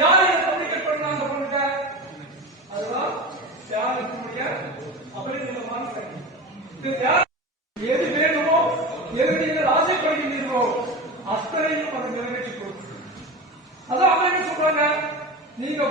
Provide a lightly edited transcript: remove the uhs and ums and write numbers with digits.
யார் இதை கம்யூனிகேட் பண்ணாங்க பண்ணுங்க அதுதான் தியாகத்தினுடைய அபரிமிதமான சக்தி. எது வேணுமோ எது நீங்கள் ஆசைப்படுகிறீர்களோ அத்தனையும் அதை நிறைவேற்றி கொடுக்கும். அதான் அவங்க என்ன சொல்றாங்க, நீங்க